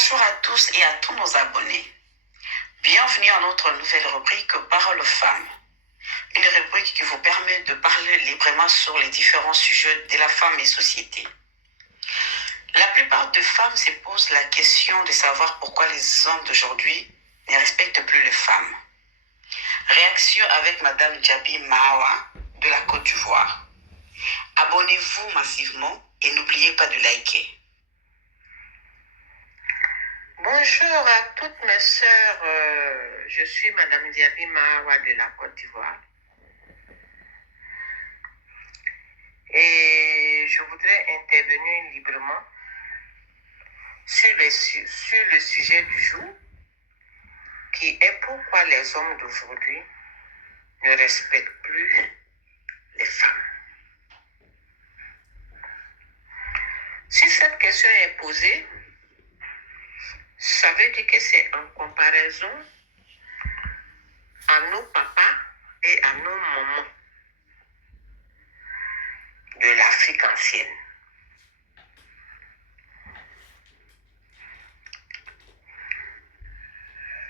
Bonjour à tous et à tous nos abonnés. Bienvenue à notre nouvelle rubrique Parole aux femmes. Une rubrique qui vous permet de parler librement sur les différents sujets de la femme et société. La plupart des femmes se posent la question de savoir pourquoi les hommes d'aujourd'hui ne respectent plus les femmes. Réaction avec Madame Djabi Mahawa de la Côte d'Ivoire. Abonnez-vous massivement et n'oubliez pas de liker. Bonjour à toutes mes sœurs, je suis Madame Djabi Mahawa de la Côte d'Ivoire et je voudrais intervenir librement sur le sujet du jour qui est pourquoi les hommes d'aujourd'hui ne respectent plus les femmes. Si cette question est posée, ça veut dire que c'est en comparaison à nos papas et à nos mamans de l'Afrique ancienne.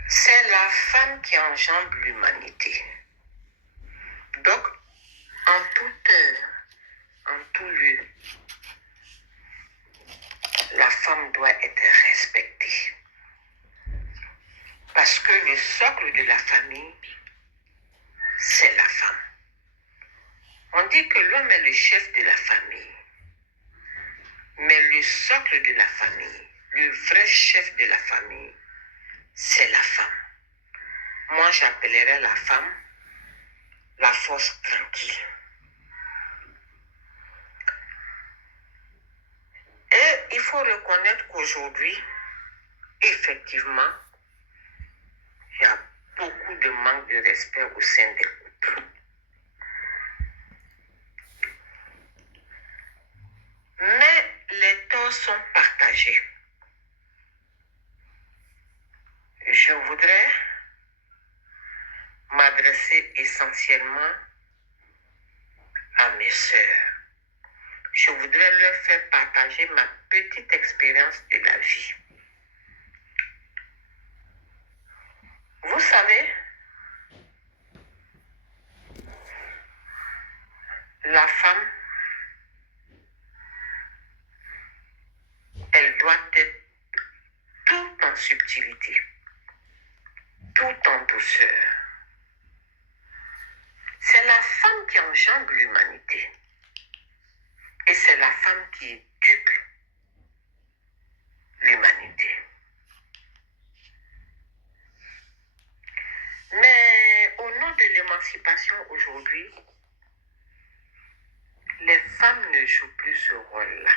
C'est la femme qui engendre l'humanité. Donc, en toute heure, en tout lieu, la femme doit être respectée. Parce que le socle de la famille, c'est la femme. On dit que l'homme est le chef de la famille. Mais le socle de la famille, le vrai chef de la famille, c'est la femme. Moi, j'appellerais la femme la force tranquille. Et il faut reconnaître qu'aujourd'hui, effectivement, il y a beaucoup de manque de respect au sein des couples. Mais les torts sont partagés. Je voudrais m'adresser essentiellement à mes sœurs. Je voudrais leur faire partager ma petite expérience de la vie. Vous savez, la femme, elle doit être tout en subtilité, tout en douceur. C'est la femme qui engendre l'humanité. Et c'est la femme qui éduque l'humanité. Mais au nom de l'émancipation aujourd'hui, les femmes ne jouent plus ce rôle-là.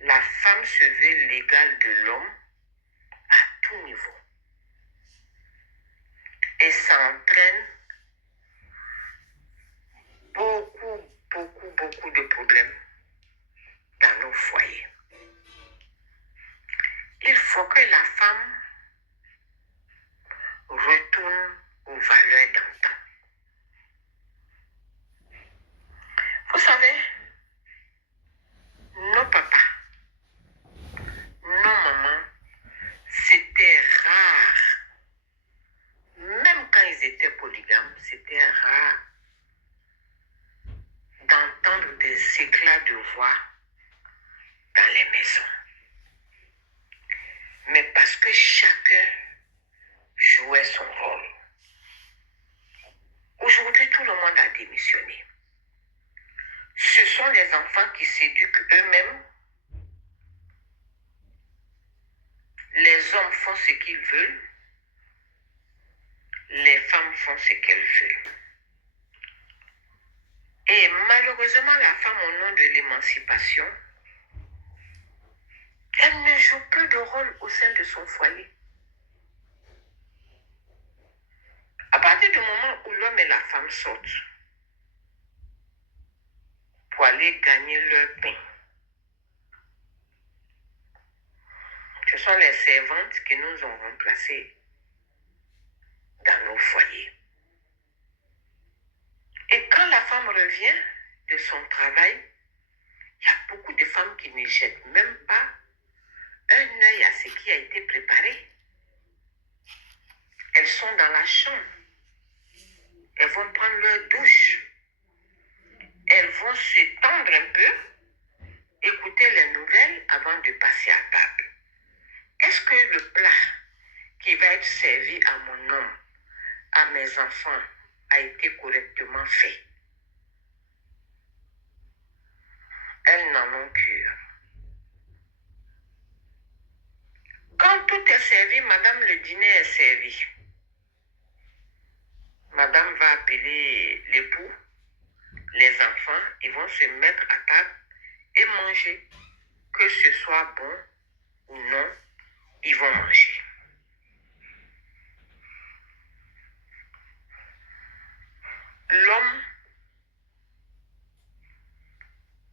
La femme se veut l'égale de l'homme à tout niveau. Et ça entraîne beaucoup de problèmes dans nos foyers. Il faut que la femme retourne aux valeurs d'antan. Vous savez, nos papas, nos mamans, c'était rare. Même quand ils étaient polygames, c'était rare d'entendre des éclats de voix dans les maisons. Mais parce que chacun jouait son rôle. Aujourd'hui, tout le monde a démissionné. Ce sont les enfants qui s'éduquent eux-mêmes. Les hommes font ce qu'ils veulent. Les femmes font ce qu'elles veulent. Et malheureusement, la femme, au nom de l'émancipation, elle ne joue plus de rôle au sein de son foyer. À partir du moment où l'homme et la femme sortent pour aller gagner leur pain, ce sont les servantes qui nous ont remplacés dans nos foyers. Et quand la femme revient de son travail, il y a beaucoup de femmes qui ne jettent même pas un œil à ce qui a été préparé. Elles sont dans la chambre. Elles vont prendre leur douche. Elles vont se tendre un peu, écouter les nouvelles avant de passer à table. Est-ce que le plat qui va être servi à mon homme, à mes enfants, a été correctement fait? Elles n'en ont cure. Quand tout est servi, madame, le dîner est servi. Madame va appeler l'époux, les enfants, ils vont se mettre à table et manger. Que ce soit bon ou non, ils vont manger. L'homme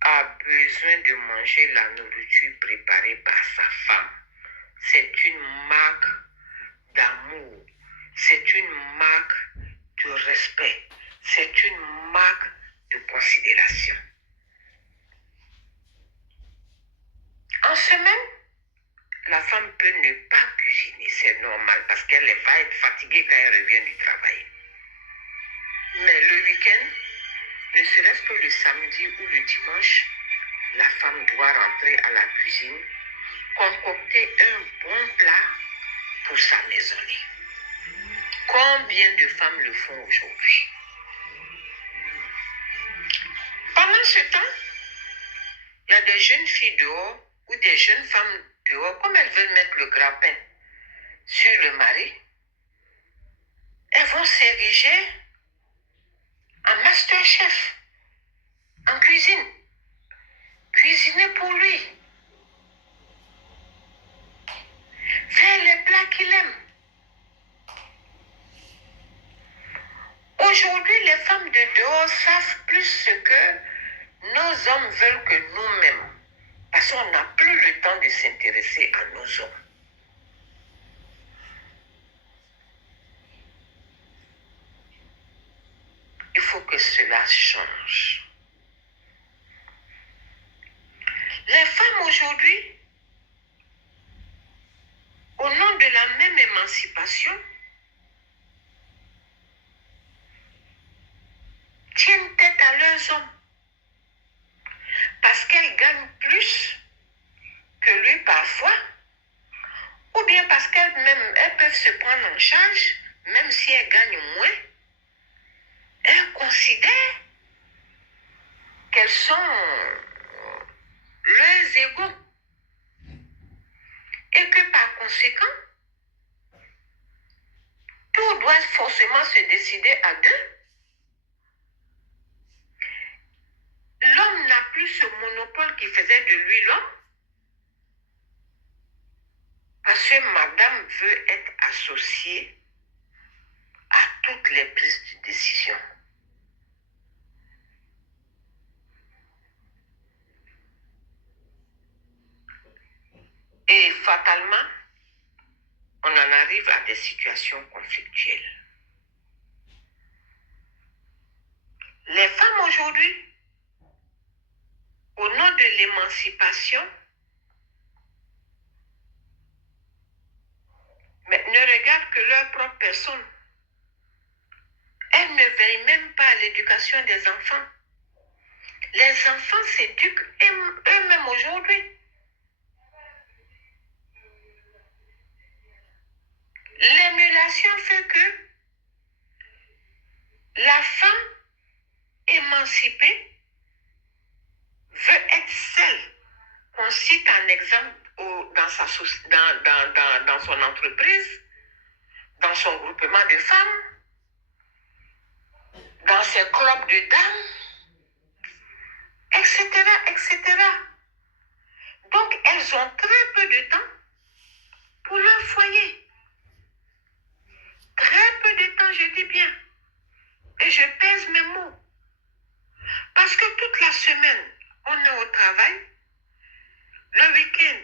a besoin de manger la nourriture préparée par sa femme. C'est une marque d'amour. C'est une marque de respect. C'est une marque de considération. En semaine, la femme peut ne pas cuisiner. C'est normal parce qu'elle va être fatiguée quand elle revient du travail. Mais le week-end, ne serait-ce que le samedi ou le dimanche, la femme doit rentrer à la cuisine, concocter un bon plat pour sa maisonnée. Combien de femmes le font aujourd'hui? Pendant ce temps, il y a des jeunes filles dehors ou des jeunes femmes dehors, comme elles veulent mettre le grappin sur le mari, elles vont s'ériger en master chef, en cuisine, cuisiner pour lui, faire les plats qu'il aime. Aujourd'hui, les femmes de dehors savent plus ce que nos hommes veulent que nous-mêmes, parce qu'on n'a plus le temps de s'intéresser à nos hommes. Il faut que cela change. Les femmes aujourd'hui, au nom de la même émancipation, tiennent tête à leurs hommes parce qu'elles gagnent plus que lui parfois, ou bien parce qu'elles-mêmes, elles peuvent se prendre en charge, même si elles gagnent moins. Elles considèrent qu'elles sont leurs égaux et que par conséquent, tout doit forcément se décider à deux. L'homme n'a plus ce monopole qui faisait de lui l'homme, parce que madame veut être associée à toutes les prises de décision. Et fatalement, on en arrive à des situations conflictuelles. Les femmes aujourd'hui, au nom de l'émancipation, mais ne regardent que leur propre personne. Elles ne veillent même pas à l'éducation des enfants. Les enfants s'éduquent eux-mêmes aujourd'hui. L'émulation fait que la femme émancipée veut être celle qu'on cite en exemple dans son entreprise, dans son groupement de femmes, dans ses clubs de dames, etc., etc. Donc, elles ont très peu de temps pour leur foyer. Très peu de temps, je dis bien. Et je pèse mes mots. Parce que toute la semaine, on est au travail. Le week-end,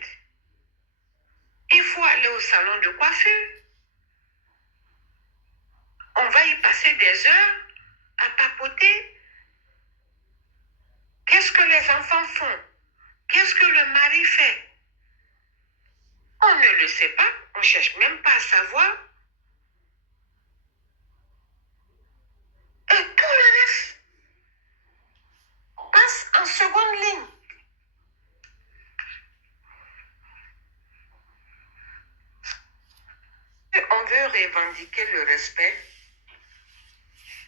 il faut aller au salon de coiffure. On va y passer des heures à papoter. Qu'est-ce que les enfants font? Qu'est-ce que le mari fait? On ne le sait pas, on ne cherche même pas à savoir. Et tout le reste passe en seconde ligne. Si on veut revendiquer le respect,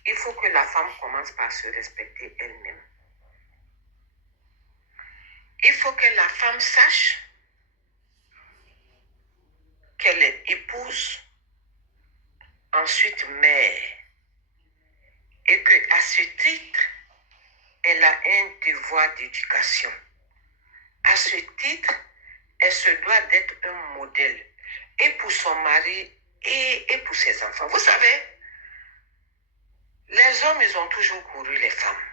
il faut que la femme commence par se respecter elle-même. Il faut que la femme sache qu'elle est épouse, ensuite mère, et qu'à ce titre, elle a un devoir d'éducation. À ce titre, elle se doit d'être un modèle, et pour son mari, et pour ses enfants. Vous savez, les hommes, ils ont toujours couru les femmes,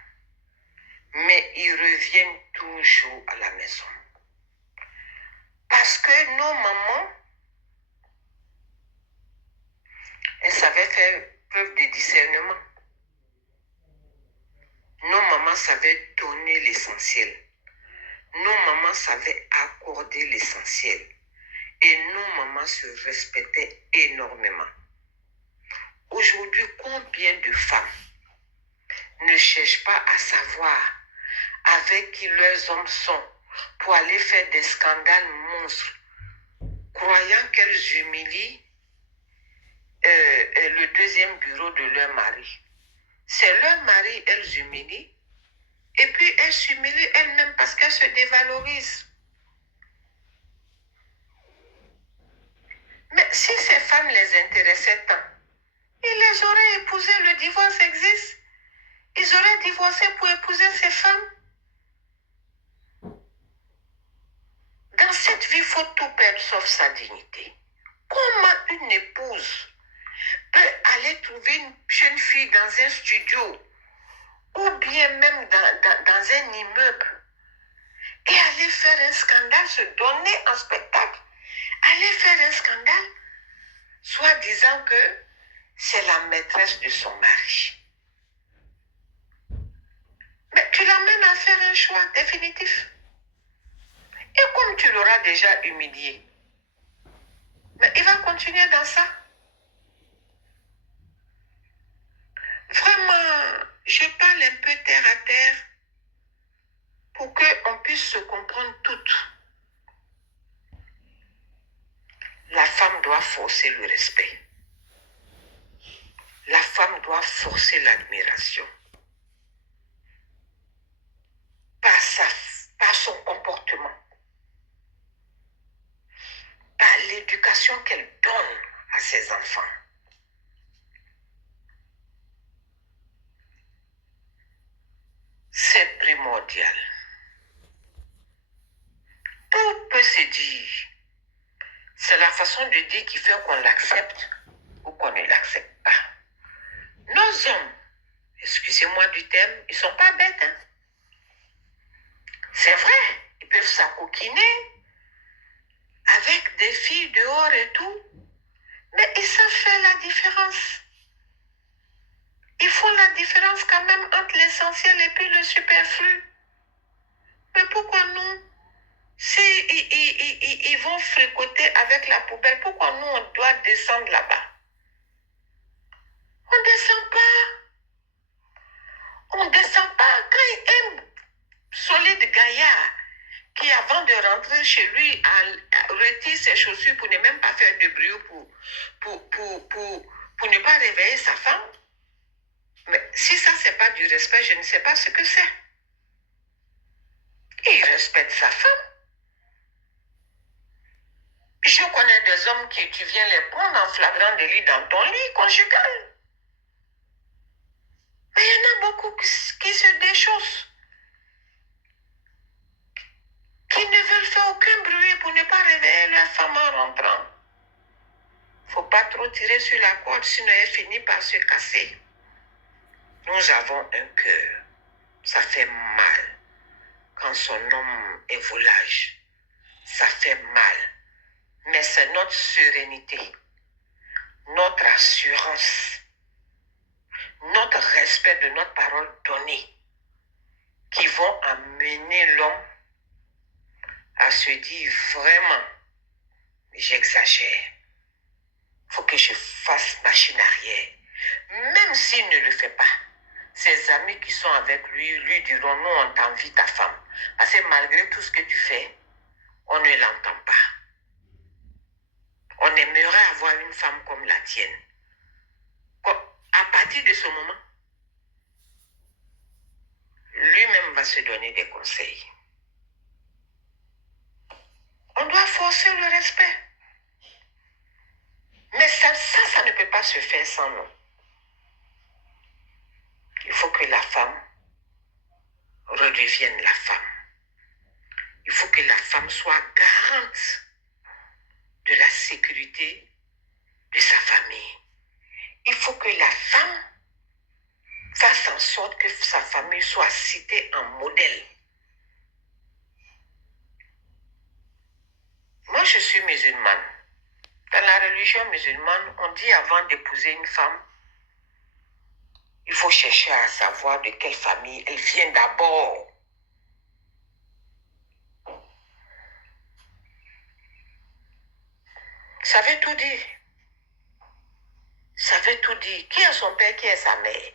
mais ils reviennent toujours à la maison. Parce que nos mamans, elles savaient faire preuve de discernement. Nos mamans savaient donner l'essentiel. Nos mamans savaient accorder l'essentiel. Et nos mamans se respectaient énormément. Aujourd'hui, combien de femmes ne cherchent pas à savoir avec qui leurs hommes sont pour aller faire des scandales monstres, croyant qu'elles humilient le deuxième bureau de leur mari. C'est leur mari, elles humilient, et puis elles s'humilient elles-mêmes parce qu'elles se dévalorisent. Mais si ces femmes les intéressaient tant, ils les auraient épousées, le divorce existe. Ils auraient divorcé pour épouser ces femmes. Dans cette vie, il faut tout perdre sauf sa dignité. Comment une épouse peut aller trouver une jeune fille dans un studio ou bien même dans un immeuble et aller faire un scandale, se donner en spectacle, aller faire un scandale, soit disant que c'est la maîtresse de son mari. Mais tu l'amènes à faire un choix définitif. Et comme tu l'auras déjà humilié, mais il va continuer dans ça. Vraiment, je parle un peu terre à terre pour qu'on puisse se comprendre toutes. La femme doit forcer le respect. La femme doit forcer l'admiration. Par son comportement. Par l'éducation qu'elle donne à ses enfants. C'est primordial. Tout peut se dire. C'est la façon de dire qui fait qu'on l'accepte ou qu'on ne l'accepte pas. Nos hommes, excusez-moi du terme, ils ne sont pas bêtes. Hein? C'est vrai, ils peuvent s'acoquiner avec des filles dehors et tout, mais ils savent faire la différence. Ils font la différence quand même entre l'essentiel et puis le superflu. Mais pourquoi nous, si ils vont fricoter avec la poubelle, pourquoi nous, on doit descendre là-bas? On ne descend pas. On ne descend pas. Quand un solide gaillard qui, avant de rentrer chez lui, retire ses chaussures pour ne même pas faire de bruit, pour ne pas réveiller sa femme, mais si ça, c'est pas du respect, je ne sais pas ce que c'est. Il respecte sa femme. Je connais des hommes qui tu viens les prendre en flagrant délit dans ton lit conjugal. Mais il y en a beaucoup qui se déchaussent, qui ne veulent faire aucun bruit pour ne pas réveiller leur femme en rentrant. Faut pas trop tirer sur la corde, sinon elle finit par se casser. Nous avons un cœur. Ça fait mal quand son homme est volage. Ça fait mal. Mais c'est notre sérénité, notre assurance, notre respect de notre parole donnée qui vont amener l'homme à se dire vraiment, j'exagère. Il faut que je fasse machine arrière. Même s'il ne le fait pas, ses amis qui sont avec lui diront non, on t'envie ta femme. Parce que malgré tout ce que tu fais, on ne l'entend pas. On aimerait avoir une femme comme la tienne. À partir de ce moment, lui-même va se donner des conseils. On doit forcer le respect. Mais ça ne peut pas se faire sans nous. Il faut que la femme redevienne la femme. Il faut que la femme soit garante de la sécurité de sa famille. Il faut que la femme fasse en sorte que sa famille soit citée en modèle. Moi, je suis musulmane. Dans la religion musulmane, on dit avant d'épouser une femme, il faut chercher à savoir de quelle famille elle vient d'abord. Ça veut tout dire. Ça veut tout dire. Qui est son père, qui est sa mère?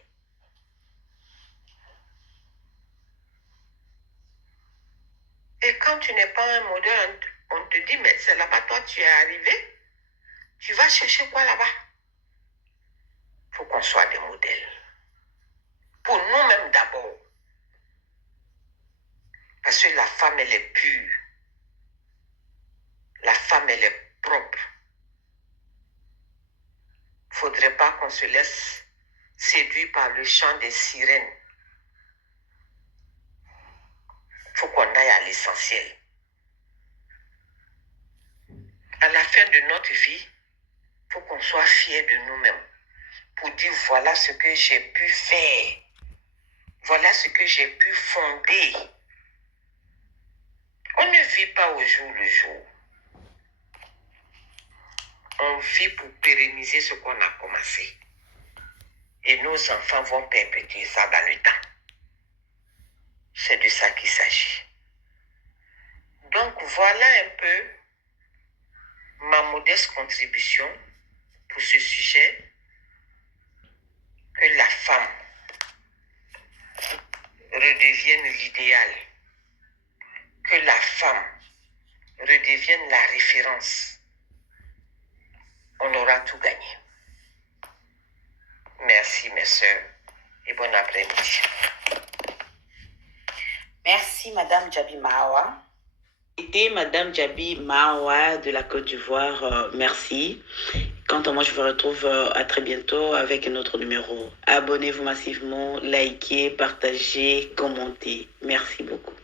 Et quand tu n'es pas un modèle, on te dit, mais c'est là-bas, toi, tu es arrivé. Tu vas chercher quoi là-bas? Il faut qu'on soit des modèles. Pour nous-mêmes d'abord. Parce que la femme, elle est pure. La femme, elle est propre. Il ne faudrait pas qu'on se laisse séduire par le chant des sirènes. Il faut qu'on aille à l'essentiel. À la fin de notre vie, il faut qu'on soit fiers de nous-mêmes. Pour dire, voilà ce que j'ai pu faire. Voilà ce que j'ai pu fonder. On ne vit pas au jour le jour. On vit pour pérenniser ce qu'on a commencé. Et nos enfants vont perpétuer ça dans le temps. C'est de ça qu'il s'agit. Donc voilà un peu ma modeste contribution pour ce sujet, que la femme redevienne l'idéal, que la femme redevienne la référence. On aura tout gagné. Merci mes sœurs et bon après-midi. Merci Madame Djabi Mahawa. C'était Madame Djabi Mahawa de la Côte d'Ivoire. Merci. Quant à moi, je vous retrouve à très bientôt avec un autre numéro. Abonnez-vous massivement, likez, partagez, commentez. Merci beaucoup.